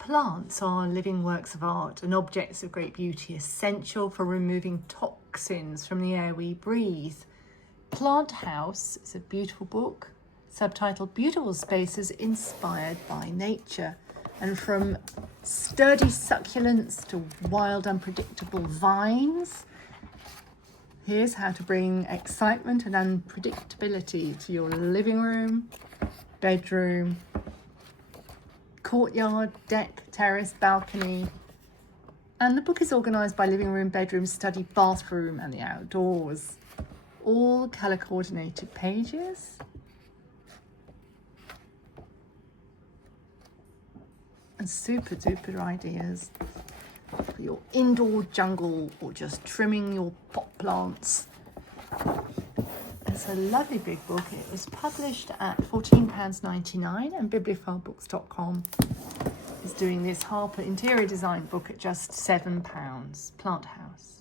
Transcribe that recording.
Plants are living works of art and objects of great beauty, essential for removing toxins from the air we breathe. Plant House is a beautiful book, subtitled Beautiful Spaces Inspired by Nature. And from sturdy succulents to wild, unpredictable vines, here's how to bring excitement and unpredictability to your living room, bedroom, courtyard, deck, terrace, balcony. And the book is organised by living room, bedroom, study, bathroom and the outdoors. All colour coordinated pages. And super duper ideas for your indoor jungle or just trimming your pot plants. It's a lovely big book. It was published at £14.99 and bibliophilebooks.com is doing this Harper interior design book at just £7. Plant House.